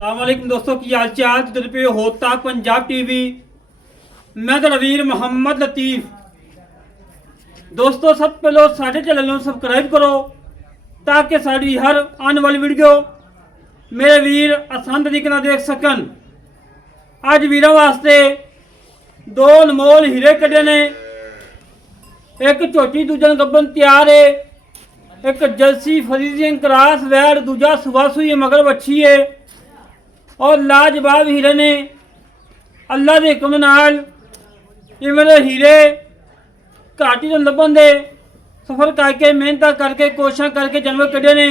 अस्सलामुअलैकुम दोस्तों की हाल चाल जिधर पे होता पंजाब टीवी। मैं तो रवीर मोहम्मद लतीफ। दोस्तों सब पहले साढ़े चैनल को सबसक्राइब करो ताकि साड़ी हर आने वाली वीडियो मेरे वीर आसान तरीके नाल देख सकन। अज वीरों वास्ते दो अनमोल हीरे कढ़े ने, एक झोटी दूजा गब्बन तैयार है, एक जलसी फरीजियन क्रास वैड दूजा सुबह सुई मगर बच्ची है और लाजवाब हीरे ने। अल्लाह के हुक्म नाल ये मेरे हीरे घाटी तो लभन दे सफ़र करके मेहनत करके कोशिश करके जानवर कढ़े ने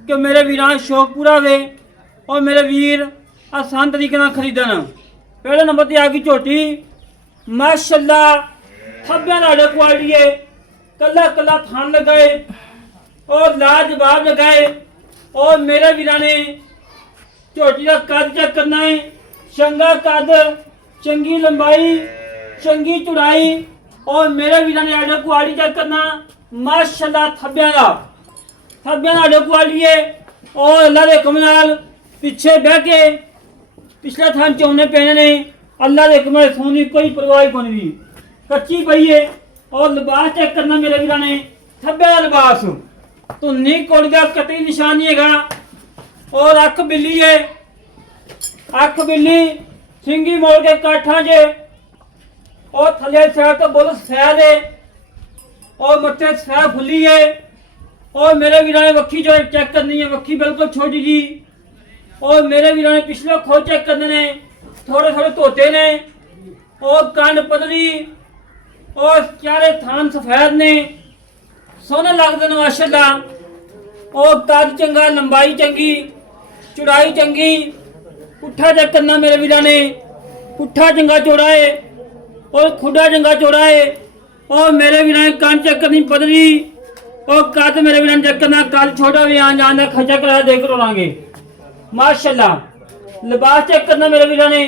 कि मेरे वीरां शौक पूरा हो और मेरे वीर आसान तरीके नाल खरीदन। पहले नंबर पर आ गई झोटी, माशाअल्लाह थब्बियां लाड़े क्वालिटी है, कला कला थान लगाए और लाजवाब लगाए और मेरे वीरां ने झोटी का कद चेक करना है। चंगा कद, चंगी लंबाई, चंगी चौड़ाई और मेरे वीरां ने आर्डर क्वालिटी चेक करना। माशाअल्लाह थब्बियां आर्डर क्वालिटी है और अल्लाह के हुक्म नाल पीछे बह के पिछले थान चौने पैने ने। अल्लाह के हुक्म नाल सोने कोई परवाह कोई नहीं, कच्ची पई है और लिबास चेक करना मेरे वीरां ने। थब्बियां लिबास तो नहीं कोड़ी का कतई निशान नहीं है और अख बिल्ली है, अख बिल्ली सिंगी मोड़ के काठा जे और थले सैर तो बोल सैर है और मत्थे सैर फुली है और मेरे वीरां ने वक्खी जो चेक करनी है, वक्खी बिल्कुल छोटी जी और मेरे वीरां ने पिछले खोज चेक करने ने, थोड़े थोड़े धोते ने और कंड पतली और चारे थान सफेद ने, सोने लगते हैं माशाअल्लाह और कद चंगा, लंबाई चंगी, चौड़ाई चंगी। पुट्ठा चेक करना मेरे वीरां ने, पुट्ठा चंगा चौड़ा है और खुडा चंगा चौड़ा है और मेरे वीरां ने कान चेक करनी पतली और कद मेरे वीरां ने चेक करना कद छोटा भी आन जान का खर्चा करा दे करोगे। माशाअल्लाह लिबास चेक करना मेरे वीरां ने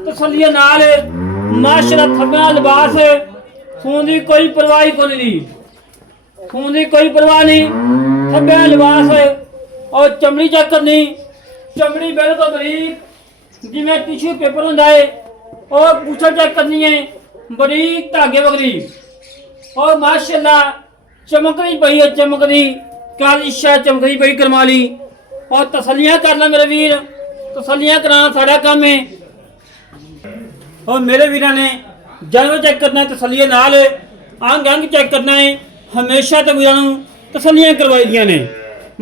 तसल्ली नाल। माशाअल्लाह थब्बियां लिबास खून की कोई परवाह नहीं, खून की कोई परवाह नहीं, थब्बियां लिबास और चमड़ी चेक करनी, चमड़ी बिल्कुल बरीक जिवें टिश्यू पेपर होंदा है और पूछा चेक करनी है बरीक धागे वगरी और माशाअल्लाह चमकनी पई है, चमकनी काली शाह चमकनी पई करमाली और तसल्लियां कर ला मेरे वीर, तसल्लियां कराना साड़ा काम है और मेरे वीरां ने जानवर चेक करना है तसल्लियां नाल, अंग अंग चेक करना है हमेशा तो वीरां नूं तसल्लियां करवाई दियां ने।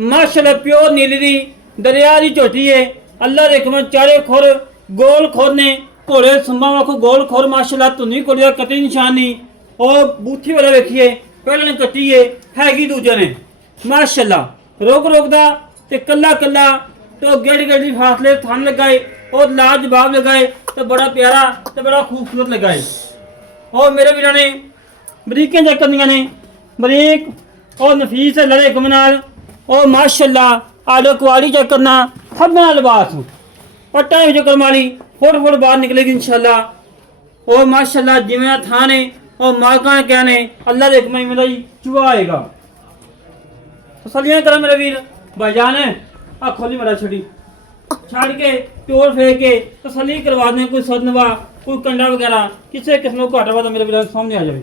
माशाअल्लाह प्योर नीली दी दरिया की झोटी है। अल्लाह के हुक्म चारे खोर गोल खोर ने, घोड़े सुंबा वाखो गोल खोर। माशाअल्लाह धुनी कोड़ी का कतई निशान नहीं और बूथी वाले वेखिए पहले ने कट्टी हैगी दूजे ने। माशाअल्लाह रोक रोकदा ते कला कला तो गेड़ी गेड़ी फासले थान लगाए और लाजवाब लगाए तो बड़ा प्यारा तो बड़ा खूबसूरत लगाए और मेरे वीरां ने बरीकें चेक करनियां ने, बरीक और नफीस है लड़े कमनाल और माशाअल्लाह आर्डर क्वालिटी चेक करना। थब्बियां लिबास पट्टा जो करमाली फुट फुट बाहर निकलेगी इंशाअल्लाह और माशाअल्लाह जिवें थान है और मालका ने कहने अल्लाह के हुक्म मेरा चूहा आएगा। तसल्लियां करा मेरे वीर भाईजान आ खोली मेरा छड़ी छाड़ के टोल फेंक के तसल्ली करवा दें। कोई सदनवा कोई कंडा वगैरह किसी किस्म को घाटा वादा मेरे वीर सामने आ जाए।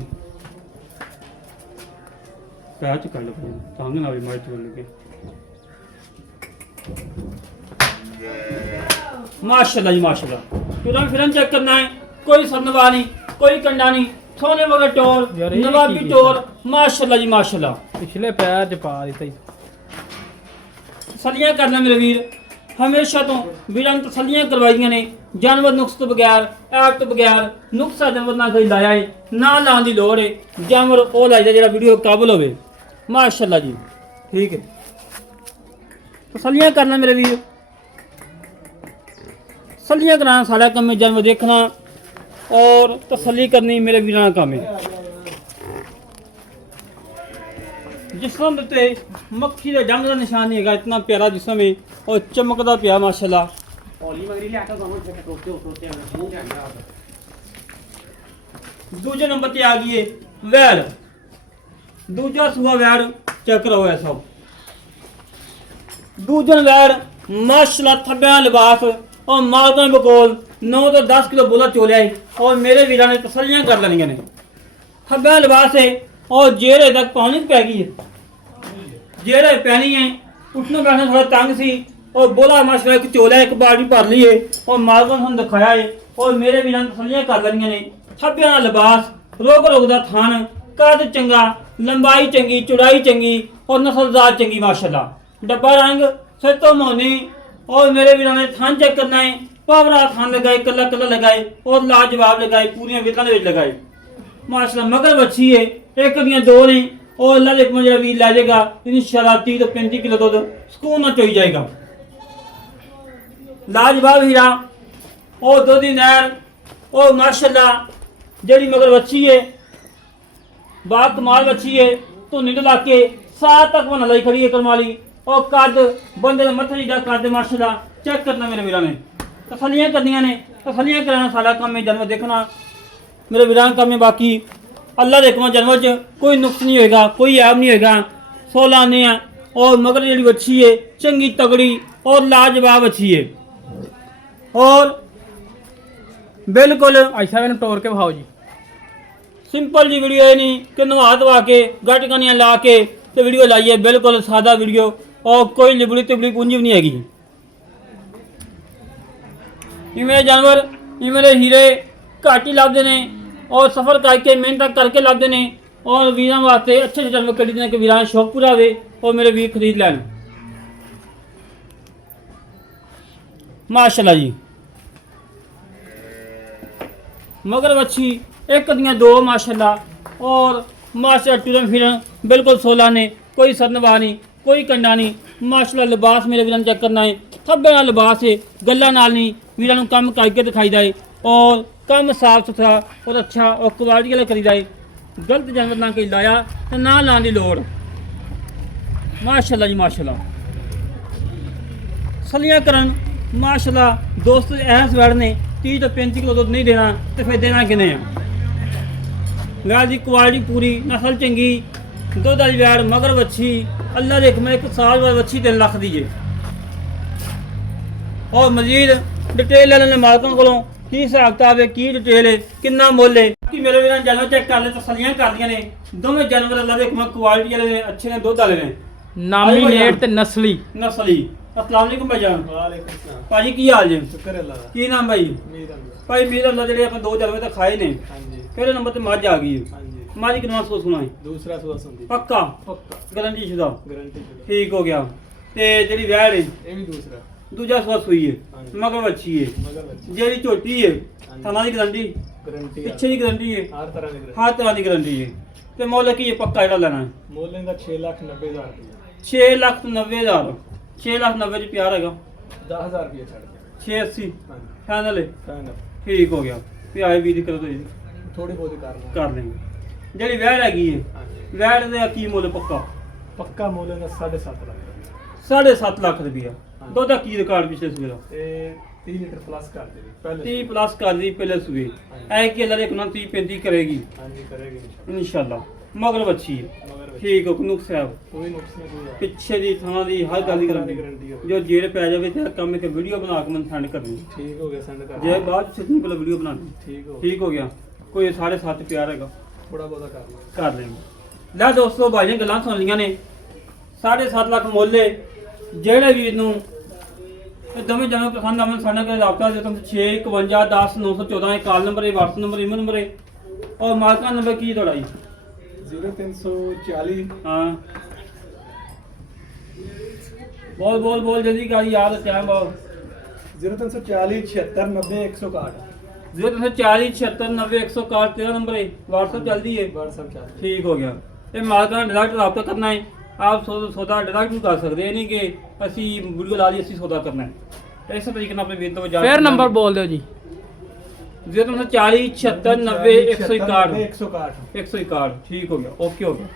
पैर च कर लो सामने ना भी मार चोल लगे। माशाअल्लाह जी माशाअल्लाह तुरंत फिर चेक करना है, कोई सदनवा नहीं, कोई कंडा नहीं, सोने मगर टोर नवाबी टोर। माशाअल्लाह जी माशाअल्लाह पिछले पैर च पा दी तसल्लियां करना मेरे वीर हमेशा तो वीरां ने तसल्लियां करवाइयां ने। जानवर नुक्स तो बगैर ऐप तो बगैर नुक्सा जानवर ना कोई लाया है ना लाने की लोड़ है, जानवर वो लाइदा जो वीडियो काबुल होवे। माशाअल्लाह जी ठीक है तसल्लियां करना मेरे वीर, तसल्लियां कराना सारा काम है, जानवर देखना और तसल्ली करनी मेरे वीरां का काम है। जिसम उत्ते मक्खी के डंग का निशान नहीं है, इतना प्यारा जिसम है और चमकदा पिया माशाअल्लाह। दूजे नंबर पर आ गई है वैड़, दूजा सूआ वैड़ चेक करो है सब। दूजन वैड़ माशाल्लाह थब्बा लिबास और मालकों बकोल 9 तो 10 किलो बोला चोलिया है और मेरे वीर ने तसलियां कर लेनिया ने थब्बा लिबास है और जेरे तक पानी पै गई है जेरे पैनी है उठने बैठने थोड़ा तंग सी और बोला माशाल्लाह एक चोलिया एक बाल्टी भर ली है और मालकों ने दिखाया है और मेरे वीर ने तसलियां कर लेनिया ने थब्बा लिबास रोक रोकदा थान कद चंगा लंबाई चंगी चौड़ाई चंगी और नस्लदार चंगी माशाल्लाह डब्बा रंग सिर तो मोनी और मेरे वीरों ने थान चेक करना है पावरा थान लगाए कला कला लगाए और लाजवाब लगाए पूरी विकल लगाए माशाल्लाह मगर बच्ची है एक दियां दो नहीं और अल्लाह दे हुक्म वीर लै जाएगा इंशाल्लाह 30 तो 35 किलो दूध सुकून ना चोई जाएगा लाजवाब हीरा और दो दी नहर और माशाल्लाह जेड़ी मगर बच्ची है बात कमाल बच्ची है तो निकल आके सात तक बना लाई खड़ी है करमाली और कद बंदे ने मथे दा कद माशाल्लाह चेक करना मेरे वीरां ने तसलियां करनियां ने तसलियां कराना सारा काम है जानवर देखना मेरे वीरां का काम है बाकी अल्लाह दे हुक्म जानवर च कोई नुक्स नहीं होएगा कोई ऐब नहीं होएगा 16 आने हैं और मगर जेड़ी बच्ची है चंगी तगड़ी और लाजवाब बच्ची है और बिल्कुल ऐसा मैंने टोर के भाव जी सिंपल जी वीडियो है नहीं कि नवा धवा के गट कनियां ला के तो वीडियो लाई है बिल्कुल सादा वीडियो और कोई लिबड़ी तिबड़ी पूंजी भी नहीं हैगी इवें जानवर इवें हीरे घट ही लभदे ने और सफ़र करके मेहनत करके लभदे ने और वीरां वास्ते अच्छे अच्छे जानवर कढ़ी दे कि वीरां शौक पूरा होवे और मेरे वीर खरीद लैन माशाल्लाह जी मगर बच्ची एक दियां दो माशाल्लाह और माशाल्लाह टुरन फिरन बिल्कुल 16 ने कोई सरनवा नहीं कोई कंडा नहीं माशाल्लाह लिबास मेरे वीरां चेक करना है थब्बे नाल लिबास है गल्लां नाल नहीं वीरां नूं कम करके दिखाईदा है और कम साफ सुथरा और अच्छा और क्वालिटी वाला करीदा है गलत जानवर ना कोई लाया तो ना लाने की लोड़ माशाल्लाह जी माशाल्लाह सलियां करन माशाल्लाह दोस्त ऐस वैड़ ने 30 तो 35 किलो दूध नहीं देना तो फिर देना किने वैड़ की क्वालिटी पूरी नस्ल चंगी दुध वाली वैड़ मगर बच्ची अल्लाह देख मैं 1 साल बाद बच्ची 3 लाख दी है और मजीद डिटेल ले लेने मालकों को की हिसाब किताब है की डिटेल है कितना मुल है कि मेरे वीर जानवर चेक कर ले तसलियां कर दियां ने दोवें जानवर अल्लाह देख मैं क्वालिटी वाले ने अच्छे ने दुध वाले ने नामी नेट ते नस्ली नस्ली अस्सलाम वालेकुम भाईजान वालेकुम सलाम ਭਾਜੀ ਕੀ ਹਾਲ ਜੇ ਸ਼ੁਕਰ ਅੱਲਾਹ ਦਾ ਕੀ ਨਾਮ ਭਾਈ ਉਮੀਦ ਹੈ ਭਾਈ ਮੀਰ ਅੱਲਾ ਜਿਹੜੇ ਆਪਾਂ 2 ਜਨਵਰੀ ਤੱਕ ਖਾਏ ਨੇ ਹਾਂਜੀ ਪਹਿਲੇ ਨੰਬਰ ਤੇ ਮੱਝ ਆ ਗਈ ਹੈ ਹਾਂਜੀ ਮੱਝ ਕਿੰਨਾ ਸੋ ਸੁਣਾ ਹੈ ਦੂਸਰਾ ਸਵਾਸ ਹੁੰਦੀ ਪੱਕਾ ਪੱਕਾ ਗਾਰੰਟੀ ਸ਼ੁਦਾ ਗਾਰੰਟੀ ਦੇ ਠੀਕ ਹੋ ਗਿਆ ਤੇ ਜਿਹੜੀ ਵੈੜ ਹੈ ਇਹ ਵੀ ਦੂਸਰਾ ਦੂਜਾ ਸਵਾ ਸੂਈ ਹੈ ਹਾਂਜੀ। ਮਗਰ ਵੱਛੀ ਹੈ ਮਗਰ ਬੱਚੀ ਜਿਹੜੀ ਝੋਟੀ ਹੈ ਹਾਂਜੀ। ਥਾਣਾ ਦੀ ਗਾਰੰਟੀ ਗਾਰੰਟੀ ਪਿੱਛੇ ਦੀ ਗਾਰੰਟੀ ਹੈ ਹਰ ਤਰ੍ਹਾਂ ਦੀ ਗਾਰੰਟੀ ਹਰ ਤਰ੍ਹਾਂ ਦੀ ਗਾਰੰਟੀ ਹੈ ਤੇ ਮੁੱਲ ਕੀ ਹੈ ਪੱਕਾ ਜਿਹੜਾ ਲੈਣਾ ਹੈ ਮੁੱਲ ਇਹਦਾ 6,90,000 ਰੁਪਏ 6,90,000 6,90,000 ਚ ਪਿਆਰ ਹੈਗਾ 10,000 ਰੁਪਏ ਛੱਡ ਦੇ 680 ਹਾਂਜੀ ਫਾਈਨਲ ਹੈ ਫਾਈਨਲ ਠੀਕ ਹੋ ਗਿਆ ਵੀ ਆਏ ਵੀ ਦੀ ਕਰੋ ਤੁਸੀਂ ਥੋੜੀ ਬਹੁਤੀ ਕਰ ਲਾਂ ਕਰ ਲੈਂਗੇ ਜਿਹੜੀ ਵੈੜ ਹੈਗੀ ਹੈ ਹਾਂਜੀ ਵੈੜ ਦਾ ਕੀ ਮੁੱਲ ਪੱਕਾ ਪੱਕਾ ਮੁੱਲ ਇਹਦਾ 7.5 ਲੱਖ ਰੁਪਏ 7.5 ਲੱਖ ਰੁਪਇਆ ਹਾਂਜੀ। ਦੁੱਧ ਦਾ ਕੀ ਰਿਕਾਰਡ ਪਿਛਲੇ ਸੂਏ ਦਾ ਤੇ 30 ਲੀਟਰ ਪਲੱਸ ਕਰ ਦੇ ਪਹਿਲੇ 30 ਪਲੱਸ ਕਰ ਦੀ ਪਹਿਲੇ ਸੂਏ ਹਾਂਜੀ। ਐ ਕਿ ਅੱਲਾ ਦੇ ਕੋਲ 30 35 ਕਰੇਗੀ ਹਾਂਜੀ ਕਰੇਗੀ ਇਨਸ਼ਾਅੱਲਾ ਇਨਸ਼ਾਅੱਲਾ ਮਗਰ ਬੱਚੀ ਹੈ ਮਗਰ ਬੱਚੀ ਠੀਕ ਹੋ ਨੁਕਸ ਸਾਹਿਬ ਕੋਈ ਨੁਕਸ ਨਹੀਂ ਕੋਈ ਪਿੱਛੇ ਦੀ ਥਾਂ ਦੀ ਹਰ ਗੱਲ ਦੀ ਗਾਰੰਟੀ ਗਰੰਟੀ ਹੋਵੇ। ਜੋ ਜੇੜ ਪੈ ਜਾਵੇ ਤੇ ਕੰਮ ਇੱਕ ਵੀਡੀਓ ਬਣਾ ਕੇ ਮੈਨੂੰ ਸੈਂਡ ਕਰਨੀ ਠੀਕ ਹੋ ਗਿਆ ਸੈਂਡ ਕਰ ਜੇ ਬਾਅਦ ਚ ਸਿੱਧੀ ਪਹਿਲਾਂ ਵੀਡੀਓ ਬਣਾ ਦੇ ਠੀਕ ਹੋ ਠੀਕ ਹੋ ਗਿਆ ਕੋਈ 7.5 ਪਿਆਰ ਹੈਗਾ ਥੋੜਾ ਬਹੁਤਾ ਕਰ ਲਾਂ ਕਰ ਲੈਂਗੇ ਲੈ ਦੋਸਤੋ ਭਾਈਆਂ ਗੱਲਾਂ ਸੁਣ ਲੀਆਂ ਨੇ 7.5 ਲੱਖ ਮੁੱਲ ਹੈ ਜਿਹੜੇ ਵੀਰ ਨੂੰ ਇਹ ਦੋਵੇਂ ਜਣੇ ਪਸੰਦ ਆਵਣ ਸਾਡੇ ਕੋਲ ਰਾਬਤਾ ਦੇ ਤੁਮ 6 51 10 914 ਇਹ ਕਾਲ ਨੰਬਰ ਹੈ WhatsApp ਨੰਬਰ ਈਮੇਲ ਨੰਬਰ ਹੈ ਔਰ ਮਾਲਕਾਂ ਨੰਬਰ ਕੀ ਤੁਹਾਡਾ ਜੀ 0340 ਹਾਂ ਬੋਲ ਜਲਦੀ ਕਰ ਯਾਦ ਟਾਈਮ ਬਹੁਤ 0340 76 90 161 0340 76 90 161 तेरा नंबर है WhatsApp चलती है WhatsApp ਚੱਲ ठीक हो गया ये मालका ने डायरेक्ट रब्ता करना है आप सौदा डायरेक्ट भी कर सकते हैं नहीं कि असी वीडियो ला ली असी सौदा करना है इस तरीके से अपने वेद तो फिर नंबर बोल दो जी 0340 76 90 161 161 161 ठीक हो गया ओके हो गया